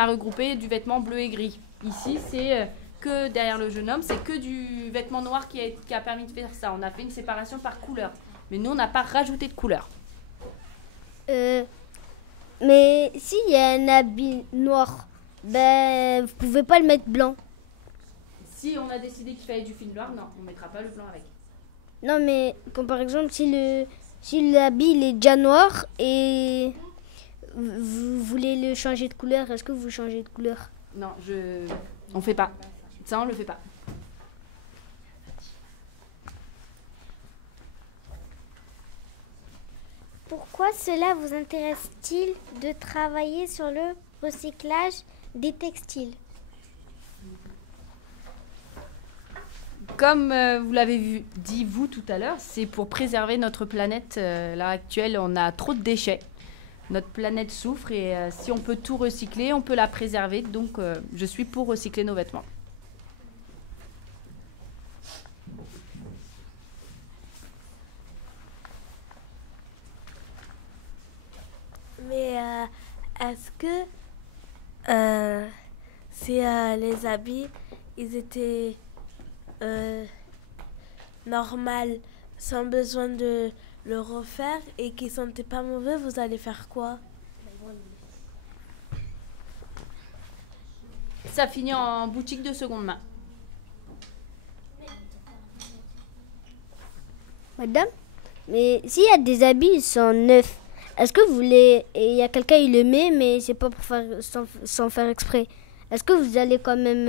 regroupé du vêtement bleu et gris. Ici, c'est que derrière le jeune homme, c'est que du vêtement noir qui a permis de faire ça. On a fait une séparation par couleur. Mais nous, on n'a pas rajouté de couleur. Mais s'il y a un habit noir, ben vous pouvez pas le mettre blanc. Si on a décidé qu'il fallait du fil noir, non, on mettra pas le blanc avec. Non, mais comme par exemple, si l'habit il est déjà noir et vous voulez le changer de couleur, est-ce que vous changez de couleur? Non, on fait pas. Ça, on le fait pas. Pourquoi cela vous intéresse-t-il de travailler sur le recyclage des textiles? Comme vous l'avez dit vous tout à l'heure, c'est pour préserver notre planète. À l'heure actuelle, on a trop de déchets. Notre planète souffre et si on peut tout recycler, on peut la préserver. Donc, je suis pour recycler nos vêtements. Mais est-ce que si les habits, ils étaient normal, sans besoin de le refaire et qui sentaient pas mauvais, vous allez faire quoi? Ça finit en boutique de seconde main. Madame, mais s'il y a des habits, ils sont neufs. Est-ce que vous voulez... Il y a quelqu'un, il le met, mais c'est pas pour faire sans faire exprès. Est-ce que vous allez quand même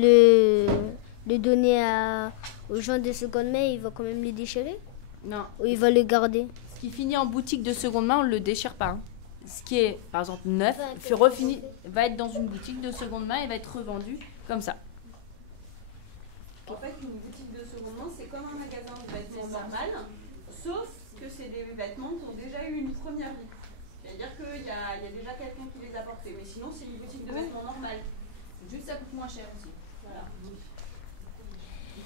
le donner aux gens de seconde main, il va quand même le déchirer? Non. Ou il va le garder? Ce qui finit en boutique de seconde main, on ne le déchire pas. Hein. Ce qui est, par exemple, neuf, va être dans une boutique de seconde main et va être revendu comme ça. En fait, une boutique de seconde main, c'est comme un magasin de vêtements normal, sauf que c'est des vêtements qui ont déjà eu une première vie. C'est-à-dire qu'il y a déjà quelqu'un qui les a portés. Mais sinon, c'est une boutique de vêtements normale. Juste, ça coûte moins cher aussi. Voilà.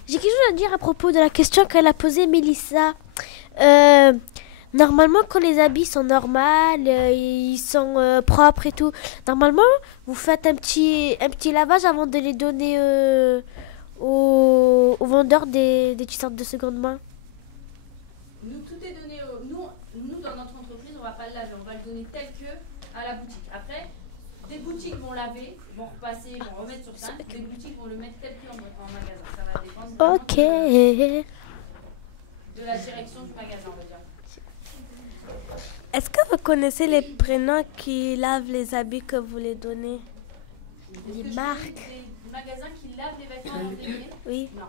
J'ai quelque chose à dire à propos de la question qu'elle a posée, Mélissa. Normalement, quand les habits sont normaux, ils sont propres et tout, normalement, vous faites un petit lavage avant de les donner aux vendeurs des t-shirts de seconde main. Nous, tout est donné. Nous, dans notre entreprise, on ne va pas le laver. On va le donner tel que à la boutique. Après, des boutiques vont laver, vont repasser, vont remettre sur ça. Des boutiques vont le mettre tel que en magasin. Ça va dépendre Ok. de la direction du magasin, on va dire. Est-ce que vous connaissez les prénoms qui lavent les habits que vous les donnez? Les marques. Des magasins qui lavent les vêtements avant de les donner? Oui. Non.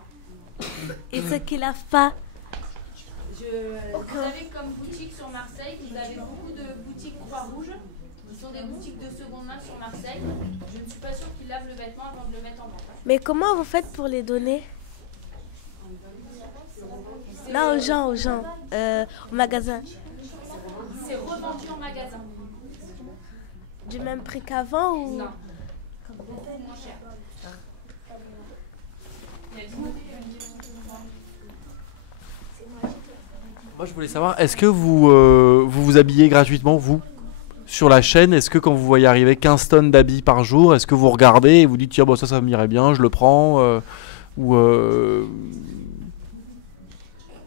Et ceux qui lavent pas? Vous avez comme boutique sur Marseille, vous avez beaucoup de boutiques Croix-Rouge. Ce sont des boutiques de seconde main sur Marseille. Je ne suis pas sûre qu'ils lavent le vêtement avant de le mettre en vente. Mais comment vous faites pour les donner? Là, aux gens, au magasin. C'est revendu en magasin. Du même prix qu'avant ou? Non. Moins cher. Moi, je voulais savoir, est-ce que vous habillez gratuitement, vous, sur la chaîne? Est-ce que quand vous voyez arriver 15 tonnes d'habits par jour, est-ce que vous regardez et vous dites, tiens, bon, ça m'irait bien, je le prends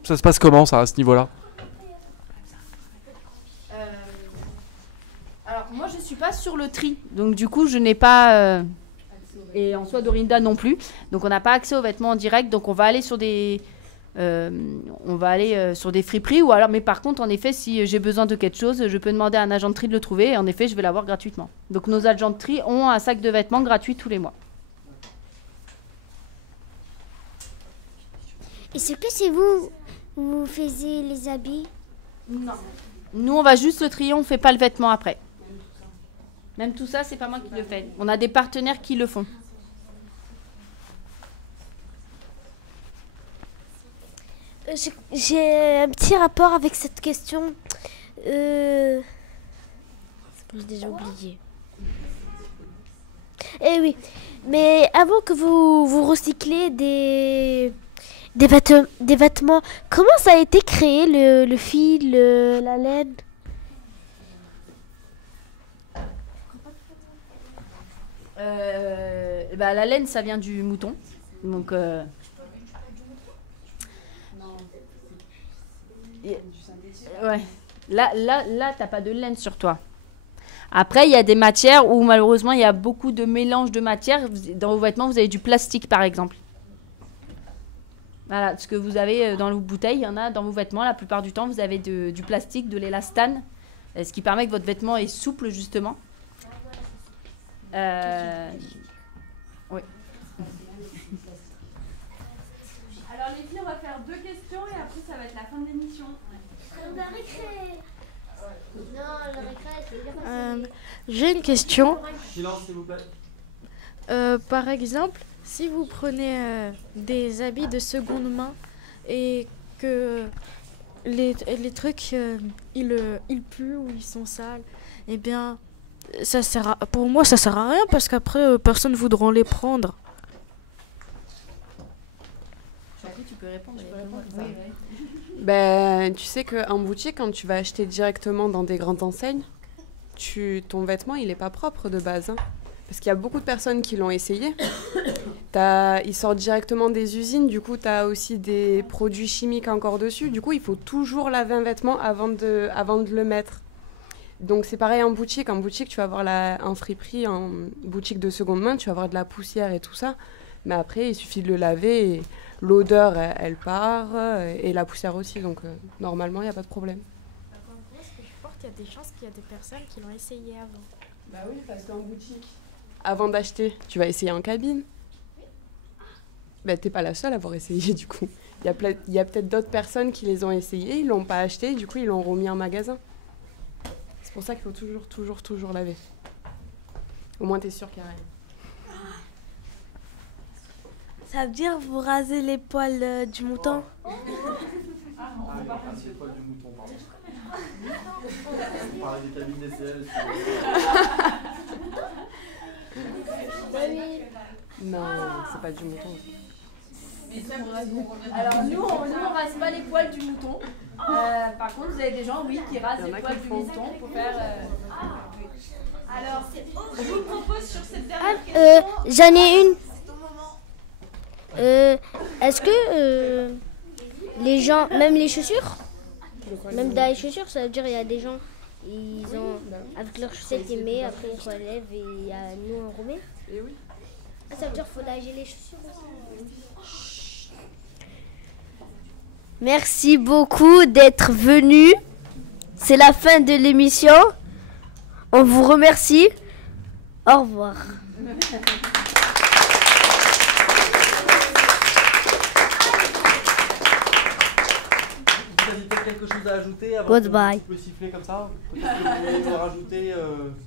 ça se passe comment, ça, à ce niveau-là? Alors, moi, je ne suis pas sur le tri. Donc, du coup, je n'ai pas... et en soi, Dorinda non plus. Donc, on n'a pas accès aux vêtements en direct. Donc, on va aller sur des... sur des friperies ou alors, mais par contre, en effet, si j'ai besoin de quelque chose, je peux demander à un agent de tri de le trouver et en effet, je vais l'avoir gratuitement. Donc, nos agents de tri ont un sac de vêtements gratuit tous les mois. Est-ce que c'est vous faisiez les habits? Non. Nous, on va juste le trier, on ne fait pas le vêtement après. Même tout ça, c'est pas moi qui le fais. On a des partenaires qui le font. J'ai un petit rapport avec cette question. J'ai déjà oublié. Eh oui, mais avant que vous recyclez des vêtements, comment ça a été créé, le fil, la laine? La laine, ça vient du mouton. Donc... Ouais. Là, t'as pas de laine sur toi. Après, il y a des matières où malheureusement, il y a beaucoup de mélange de matières. Dans vos vêtements, vous avez du plastique, par exemple. Voilà, ce que vous avez dans vos bouteilles, il y en a dans vos vêtements. La plupart du temps, vous avez du plastique, de l'élastane, ce qui permet que votre vêtement est souple, justement. Oui. Alors, les filles, on va faire 2 questions et après, ça va être la fin de l'émission. J'ai une question. Silence, s'il vous plaît. Par exemple, si vous prenez des habits de seconde main et que les trucs ils puent ou ils sont sales, eh bien, pour moi ça sert à rien parce qu'après personne ne voudra les prendre. Tu peux répondre. Oui. Ben, tu sais qu'en boutique, quand tu vas acheter directement dans des grandes enseignes, ton vêtement, il n'est pas propre de base. Hein. Parce qu'il y a beaucoup de personnes qui l'ont essayé. Ils sortent directement des usines, du coup, tu as aussi des produits chimiques encore dessus. Du coup, il faut toujours laver un vêtement avant de le mettre. Donc, c'est pareil en boutique. En boutique, tu vas avoir en friperie, en boutique de seconde main, tu vas avoir de la poussière et tout ça. Mais après, il suffit de le laver et l'odeur, elle part et la poussière aussi. Donc, normalement, il n'y a pas de problème. Ce que je porte, il y a des chances qu'il y a des personnes qui l'ont essayé avant. Bah oui, parce qu'en boutique, avant d'acheter, tu vas essayer en cabine. Bah, t'es pas la seule à avoir essayé, du coup. Il y a peut-être d'autres personnes qui les ont essayés, ils l'ont pas acheté, du coup, ils l'ont remis en magasin. C'est pour ça qu'il faut toujours laver. Au moins, t'es sûr qu'il n'y a rien. Ça veut dire vous rasez les poils du mouton? Ah, on va passer les poils du mouton, pardon. On parlait des cabines DCL. Non, c'est pas du mouton. Alors nous, on rase pas les poils du mouton. Par contre, vous avez des gens, oui, qui rasent les poils du mouton pour faire... Alors, je vous propose sur cette dernière question... J'en ai une. Est-ce que les gens, même les chaussures, même dans les chaussures, ça veut dire il y a des gens, ils ont, avec leurs chaussettes, ils mettent, après ils relèvent et nous on remet. Et oui. Ça veut dire qu'il faut laver les chaussures aussi. Merci beaucoup d'être venu. C'est la fin de l'émission. On vous remercie. Au revoir. Vous avez peut-être quelque chose à ajouter avant Goodbye. que vous siffler comme ça? Peut-être que vous voulez rajouter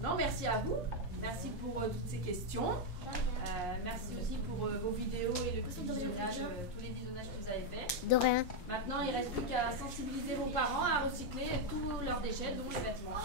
Non, merci à vous. Merci pour toutes ces questions. Merci aussi pour vos vidéos et le petit visionnage, tous les visionnages que vous avez faits. De rien. Maintenant, il ne reste plus qu'à sensibiliser vos parents à recycler tous leurs déchets, dont les vêtements.